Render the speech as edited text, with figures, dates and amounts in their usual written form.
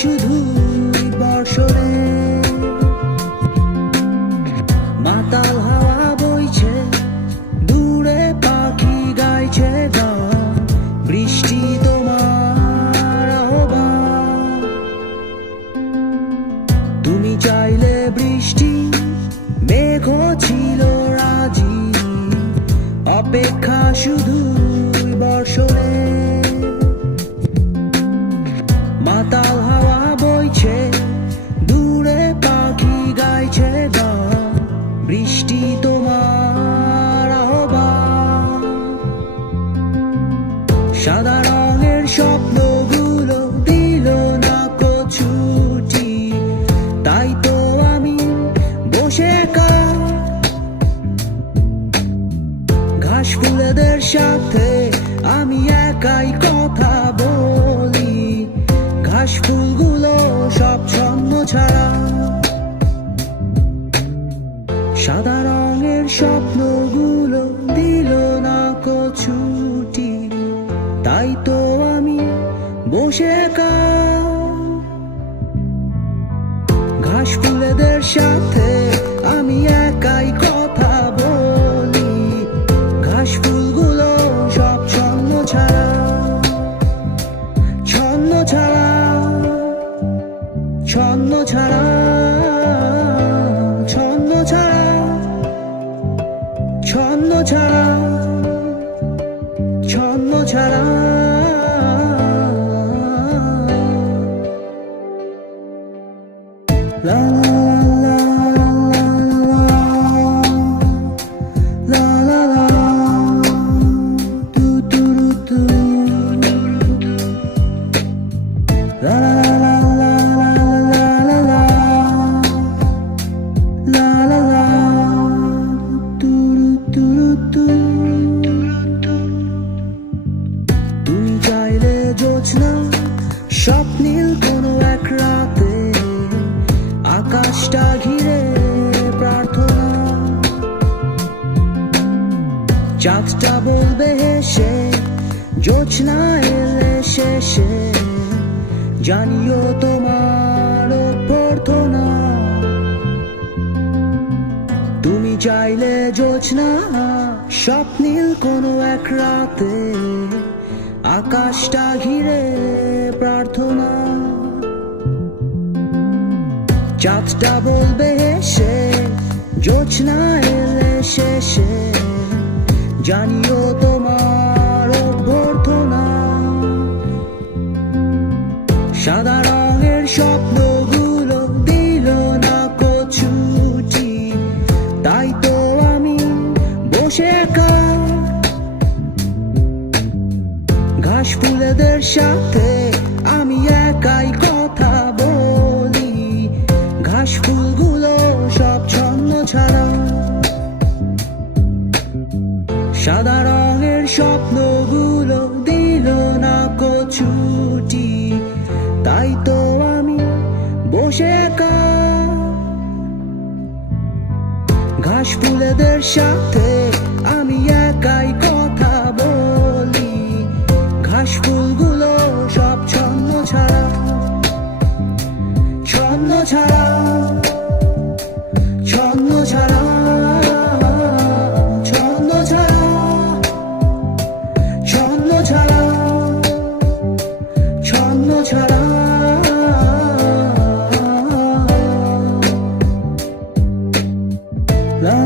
শুধুই বর্ষণে, মাতাল হাওয়া বইছে, দূরে পাখি গাইছে গান, বৃষ্টি তোমার আহ্বান। তুমি চাইলে বৃষ্টি, মেঘও ছিল রাজি, অপেক্ষা শুধুই বর্ষণে, মাতাল হাওয়া বইছে, দূরে পাখি গাইছে গান, বৃষ্টি তোমার আহ্বান। সাদা রঙের স্বপ্নগুলো দিল না কো ছুটি, তাই তো আমি বসে ঘাস ফুলেদের সাথে আমি একাই কথা বলি, ঘাস ফুলগুলো সব ছন্ন ছাড়া। সাদা রঙের স্বপ্নগুলো দিল না কো ছুটি, তাই তো আমি বসে ঘাস ফুলেদের সাথে আমি একাই কথা বলি, ঘাস ফুলগুলো সব ছন্ন ছাড়া, ছন্ন ছাড়া, ছন্ন ছাড়া, ছন্ন ছাড়া, ছন্ন ছাড়া, ছন্ন ছাড়া। La la la la la, do do do do, la la la la la la, la la la, do do do do। তুমি চাইলে জোছনা, স্বপ্নীল কোনো এক রাতে, আকাশটা ঘিরে প্রার্থনা, চাঁদটা বলবে হেসে, জোছনা এলে শেষে, জানিও তোমার অভ্যর্থনা। তুমি চাইলে জোছনা, স্বপ্নীল কোনো এক রাতে, আকাশটা ঘিরে প্রার্থনা, চাঁদটা বলবে হেসে, জোছনা এলে শেষে, জানিও তোমার অভ্যর্থনা। সাদা রঙের স্বপ্নগুলো দিল না কো ছুটি, তাই তো আমি বসে ঘাস ফুলেদের সাথে আমি একাই কথা বলি, ঘাস ফুলগুলো সব ছন্ন ছাড়া। সাদা রঙের স্বপ্নগুলো দিল না কো ছুটি, তাই তো আমি বসে ঘাস ফুলেদের সাথে আমি একাই কথা বলি, ঘাস ফুলগুলো সব ছন্ন ছাড়া, ছন্ন ছাড়া, ছন্ন ছাড়া, ছন্ন ছাড়া, ছন্ন ছাড়া, ছন্ন ছাড়া। La